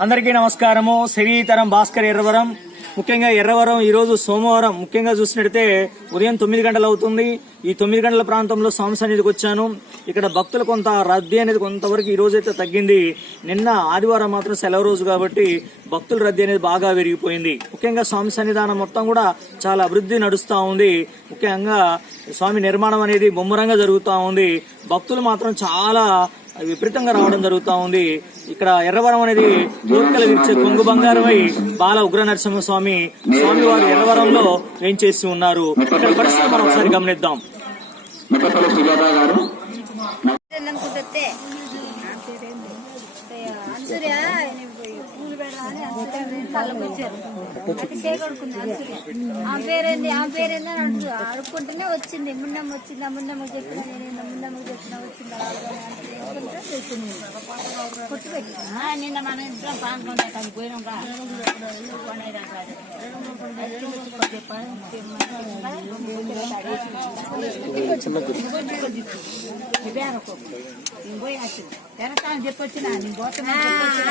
అందరికీ నమస్కారము. శ్రీతరం భాస్కర్ ఎర్రవరం. ముఖ్యంగా ఎర్రవరం ఈరోజు సోమవారం. ముఖ్యంగా చూసినట్టయితే ఉదయం తొమ్మిది గంటలు అవుతుంది ఈ తొమ్మిది గంటల ప్రాంతంలో సమస్య అనేది వచ్చాను. ఇక్కడ భక్తులు కొంత రద్దీ అనేది కొంతవరకు ఈ రోజు అయితే తగ్గింది. నిన్న ఆదివారం మాత్రం సెలవు రోజు కాబట్టి భక్తుల రద్దీ అనేది బాగా పెరిగిపోయింది ముఖ్యంగా స్వామి సన్నిధానం మొత్తం కూడా చాలా అభివృద్ధి నడుస్తూ ఉంది. ముఖ్యంగా స్వామి నిర్మాణం అనేది ముమ్మరంగా జరుగుతూ ఉంది. భక్తులు మాత్రం చాలా విపరీతంగా రావడం జరుగుతూ ఉంది. ఇక్కడ ఎర్రవరం అనేది కోరికలు విరిచే కొంగు బంగారమై బాల ఉగ్ర నరసింహ స్వామి స్వామి వారు ఎర్రవరంలో వేంచేసి ఉన్నారు? ఇక్కడ పరిస్థితి మనం ఒకసారి గమనిద్దాం. పెడదామని వచ్చారు అది ఆ పేరేంది ఆ పేరేంది అని అడుగు అడుక్కుంటేనే వచ్చింది ముందమ్మ వచ్చింది ముందమ్మ చెప్పిన నేను ముందమ్మ చెప్పిన వచ్చింది కొట్టు పెట్టి నిన్న మన ఇంట్లో పానుకుంటా పోయినాం రా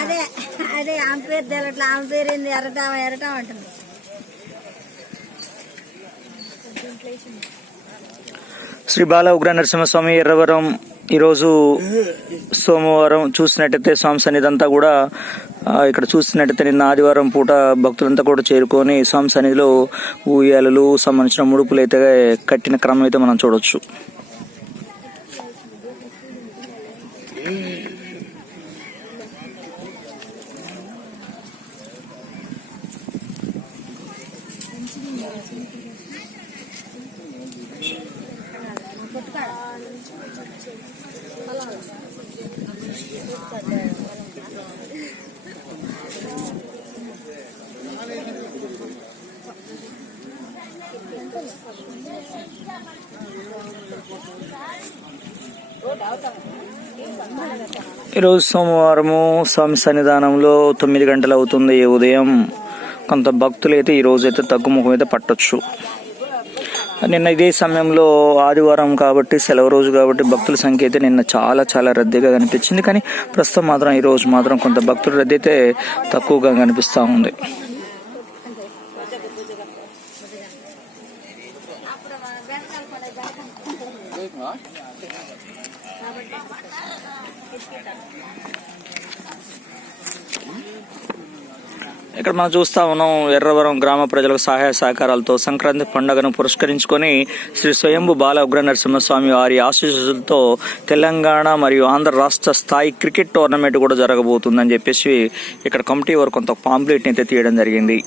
అదే అదే ఆమె పేరు తెలట్లా ఆమె పేరేంది ఎరటం ఎరటం అంటుంది. శ్రీ బాల ఉగ్ర నరసింహస్వామి ఎర్రవరం ఈరోజు సోమవారం చూసినట్టయితే స్వామి సన్నిధి అంతా కూడా ఇక్కడ చూసినట్టయితే నిన్న ఆదివారం పూట భక్తులంతా కూడా చేరుకొని స్వామి సన్నిధిలో ఊయాలలు సంబంధించిన ముడుపులు అయితే కట్టిన క్రమం అయితే మనం చూడొచ్చు. ఈరోజు సోమవారము స్వామి సన్నిధానంలో తొమ్మిది గంటలు అవుతుంది ఉదయం. కొంత భక్తులైతే ఈరోజైతే ఈ తగ్గుముఖం అయితే పట్టొచ్చు. నిన్న ఇదే సమయంలో ఆదివారం కాబట్టి సెలవు రోజు కాబట్టి భక్తుల సంఖ్య అయితే నిన్న చాలా చాలా రద్దీగా కనిపించింది. కానీ ప్రస్తుతం మాత్రం ఈ రోజు మాత్రం కొంత భక్తుల రద్దీ అయితే తక్కువగా కనిపిస్తూ ఉంది. ఇక్కడ మనం చూస్తా ఉన్నాం ఎర్రవరం గ్రామ ప్రజలకు సహాయ సహకారాలతో సంక్రాంతి పండుగను పురస్కరించుకొని శ్రీ స్వయంభు బాల ఉగ్ర నరసింహస్వామి వారి ఆశీస్సులతో తెలంగాణ మరియు ఆంధ్ర రాష్ట్ర స్థాయి క్రికెట్ టోర్నమెంట్ కూడా జరగబోతుందని చెప్పేసి ఇక్కడ కమిటీ వారు కొంత పాంప్లెట్ అయితే తీయడం జరిగింది.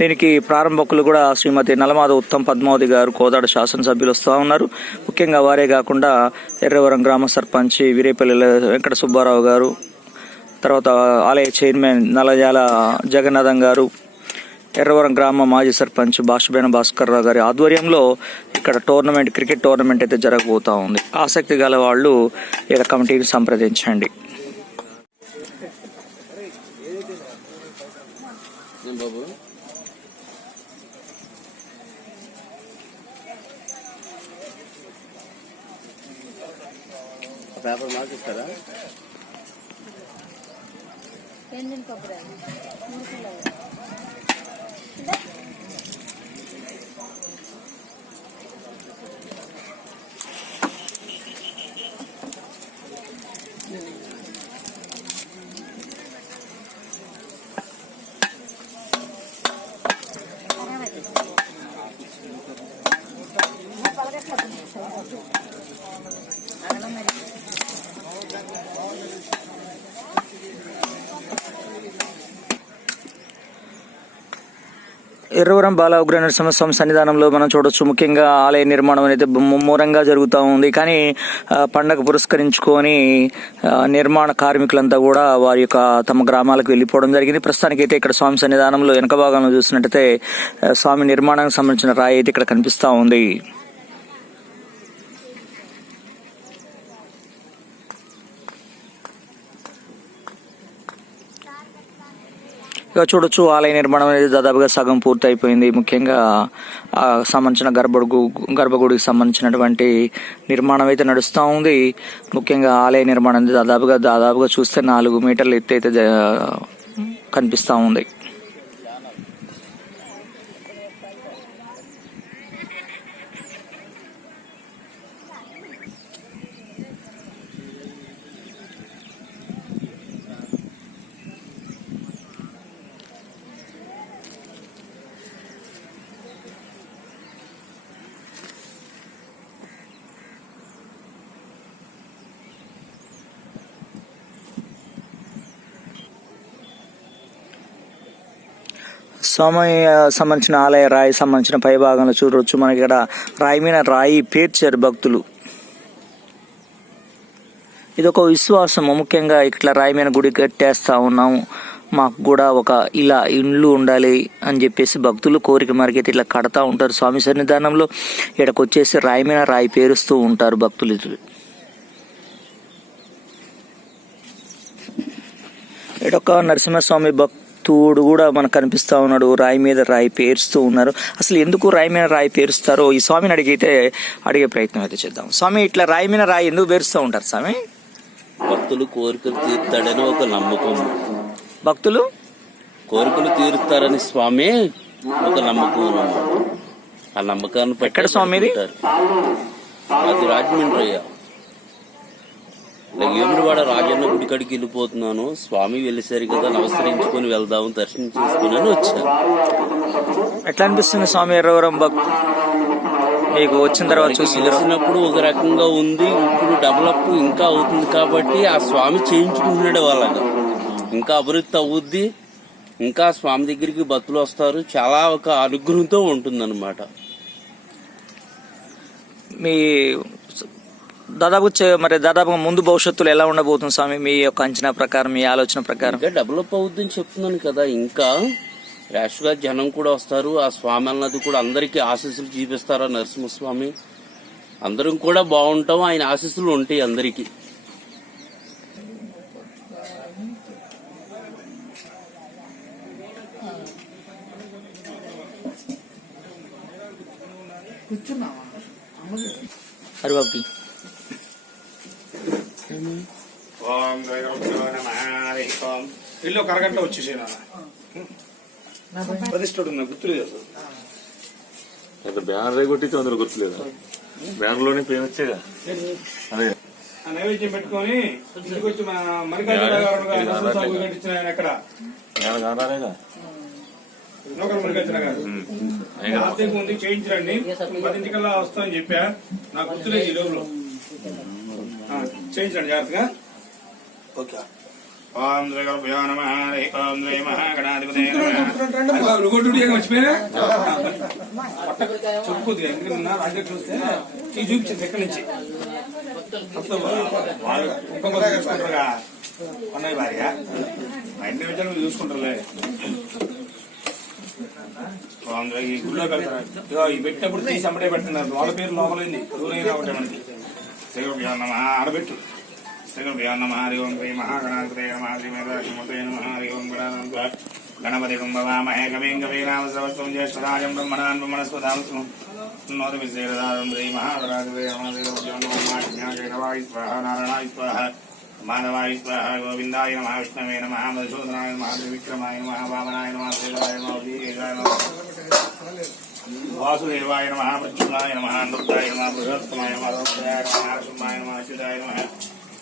దీనికి ప్రారంభకులు కూడా శ్రీమతి నలమాద ఉత్తమ్ పద్మావతి గారు కోదాడ శాసనసభ్యులు వస్తూ ఉన్నారు. ముఖ్యంగా వారే కాకుండా ఎర్రవరం గ్రామ సర్పంచ్ వీరేపల్లి వెంకట సుబ్బారావు గారు తర్వాత ఆలయ చైర్మన్ నల్లజాల జగన్నాథం గారు ఎర్రవరం గ్రామ మాజీ సర్పంచ్ భాషబేన భాస్కర్ రావు గారి ఆధ్వర్యంలో ఇక్కడ టోర్నమెంట్ క్రికెట్ టోర్నమెంట్ అయితే జరగబోతూ ఉంది. ఆసక్తి గల వాళ్ళు ఇక్కడ కమిటీని సంప్రదించండి. పేపర్ మార్కిస్తారా ఎండిన కొబ్బరి మూడు కిలోలు. ఎర్రవరం బాల ఉగ్ర నరసింహస్వామి సన్నిధానంలో మనం చూడొచ్చు. ముఖ్యంగా ఆలయ నిర్మాణం అనేది ముమ్మూరంగా జరుగుతూ ఉంది. కానీ పండగ పురస్కరించుకొని నిర్మాణ కార్మికులంతా కూడా వారి యొక్క తమ గ్రామాలకు వెళ్ళిపోవడం జరిగింది. ప్రస్తుతానికి అయితే ఇక్కడ స్వామి సన్నిధానంలో వెనక భాగంలో చూసినట్టయితే స్వామి నిర్మాణానికి సంబంధించిన రాయి అయితే ఇక్కడ కనిపిస్తూ ఉంది. ఇక చూడొచ్చు. ఆలయ నిర్మాణం అనేది దాదాపుగా సగం పూర్తయిపోయింది. ముఖ్యంగా ఆ సంబంధించిన గర్భగుడు గర్భగుడికి సంబంధించినటువంటి నిర్మాణం అయితే నడుస్తూ ఉంది. ముఖ్యంగా ఆలయ నిర్మాణం అనేది దాదాపుగా దాదాపుగా చూస్తే నాలుగు మీటర్ల ఎత్తు అయితే కనిపిస్తూ ఉంది. స్వామి సంబంధించిన ఆలయ రాయి సంబంధించిన పై భాగంలో చూడవచ్చు మనకి ఇక్కడ రాయి మీద రాయి పేర్చారు భక్తులు. ఇది ఒక విశ్వాసము. ముఖ్యంగా ఇట్లా రాయి మీద గుడి కట్టేస్తా ఉన్నాము మాకు కూడా ఒక ఇలా ఇండ్లు ఉండాలి అని చెప్పేసి భక్తులు కోరిక మరిగైతే ఇట్లా కడతా ఉంటారు. స్వామి సన్నిధానంలో ఇక్కడికి వచ్చేసి రాయి మీద రాయి పేరుస్తూ ఉంటారు భక్తులు ఇటొక నరసింహస్వామి భక్తుడు కూడా మనకు కనిపిస్తా ఉన్నాడు రాయి మీద రాయి పేరుస్తూ ఉన్నారు. అసలు ఎందుకు రాయి మీద రాయి పేరుస్తారో ఈ స్వామిని అడిగితే అడిగే ప్రయత్నం అయితే చేద్దాం. స్వామి ఇట్లా రాయి మీద రాయి ఎందుకు పేరుస్తూ ఉంటారు స్వామి? భక్తులు కోరికలు తీరుతాడని ఒక నమ్మకం. భక్తులు? కోరికలు తీరుస్తారని స్వామి ఒక నమ్మకం. ఆ నమ్మకాన్ని ఎక్కడ స్వామి. అది రాజమండ్రి అయ్యా. లగేముడివాడ రాజన్న గుడి కాడికి వెళ్ళిపోతున్నాను. స్వామి వెళ్ళేసరి కదా నమస్కరించుకొని వెళ్దాం దర్శనం చేసుకుని వచ్చాను. ఎట్లా అనిపిస్తుంది స్వామి ఎర్రవరం భక్ మీకు వచ్చిన తర్వాత తర్వాత తెలిసినప్పుడు ఒక రకంగా ఉంది ఇప్పుడు డెవలప్ ఇంకా అవుతుంది కాబట్టి ఆ స్వామి చేయించుకుంటున్నాడు వాళ్ళగా. ఇంకా అభివృద్ధి అవుద్ది ఇంకా స్వామి దగ్గరికి భక్తులు వస్తారు చాలా ఒక అనుగ్రహంతో ఉంటుందన్నమాట. మీ దాదాపు మరి దాదాపుగా ముందు భవిష్యత్తులో ఎలా ఉండబోతుంది స్వామి? మీ యొక్క అంచనా ప్రకారం మీ ఆలోచన ప్రకారం. ఇంకా డెవలప్ అవుద్దని చెప్తున్నాను కదా. ఇంకా గా జనం కూడా వస్తారు. ఆ స్వామి అన్నది కూడా అందరికీ ఆశీస్సులు చూపిస్తారా నరసింహస్వామి? అందరం కూడా బాగుంటాం. ఆయన ఆశీస్సులు ఉంటాయి అందరికీ. హరిబాబుకి. ఓం దైవభ్యో నమః హరి ఓం ఇల్లు ఒక అరగంట వచ్చేసి ప్రతిష్ఠుడు ఉన్నా గుర్తులేదు అసలు. బ్యానర్ కొట్టించి అందరూ గుర్తులేదా? బ్యానర్లోనే పేరు వచ్చేగా? అదే. ఆ నైవేద్యం పెట్టుకొని ఇంటికి వచ్చి మన మరికాయ సాగు కట్టించిన ఆయన ఎక్కడ? గారు ఆర్థిక ఉంది చేయించరండి. పదింటికల్లా వస్తామని చెప్పా. నాకు గుర్తులేదు ఈ ఆ, చేయించండి జాగ్రత్తగా. ఓకే. ఓం శ్రీ గురుభ్యో నమః హరి ఓం శ్రీ మహాగణాధిపతే నమః. లుగొడ్డు మర్చిపోయినా? చెప్పుకోద్దు ఎందుకన్నా రాజు చూస్తే చూపించింది ఎక్కడి నుంచి? వాళ్ళు చూసుకుంటారుగా. అన్నయ్య భార్య. అన్ని విషయాలు మీరు చూసుకుంటారులే. వాళ్ళు ఈ గుళ్ళో పెడతారు ఇదిగో ఈ పెట్టినప్పుడు తీసి అమ్మడే పెడుతున్నారు. వాళ్ళ పేరు లోపలింది. దూరైనా ఒకటే మనకి. శ్రీగురుభ్యో నమ ఆడబెట్టు. శ్రీగురుభ్యో నమ హరి ఓం శ్రీ మహాగణాధిపతే నమ శ్రీ మేధాశిమతే నమ హరి ఓం గణానంద గణపతి కుంభవామహే కవీం కవీనామ జ్యేష్ఠరాజం బ్రహ్మణాన్ బ్రహ్మణస్వధాం నోరు విశేషదారం శ్రీ మహాగణాధిపతే నమ శ్రీగురుభ్యో నమ జ్ఞానవాయి స్వాహ నారాయణాయ స్వాహ మాధవాయ స్వాహ గోవిందాయ నమ విష్ణవే నమ మధుసూదనాయ నమ విక్రమాయ నమ వామనాయ నమ శ్రీరాయ నమ నమ వాసుదేవాయ నమ ప్రత్యునాయ నమ నృత్యాయ నమ బృహత్తమాయ నమ నమ నరసింహాయ నమ అచ్యుతాయ నమ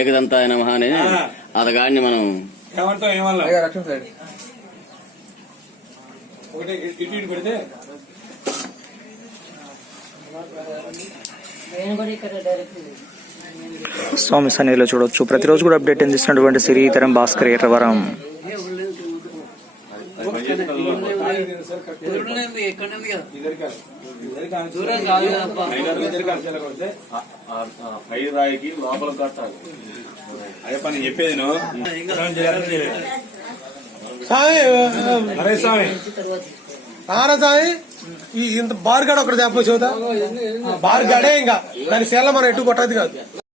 ఏకదంతా ఆయన అని అతగాడిని మనం ఏమంటాం ఏమన్నా ఒకటి ఇటు ఇటు పెడితే స్వామి సన్నిధిలో చూడొచ్చు. ప్రతిరోజు కూడా అప్డేట్ అందిస్తున్నటువంటి శ్రీధరం భాస్కర్ ఎర్రవరం. ఇద్దరు కాదు ఆ- ఆ- ఆ పై రాయికి లోపల కట్టాలి అదే పని చెప్పేది అరే స్వామి రానా స్వామి ఈ ఇంత బార్గాడ్ ఒకటి చెప్పచ్చు బార్గాడే ఇంకా. దాని సెల్ల మనం ఎటు కొట్టదు కాదు.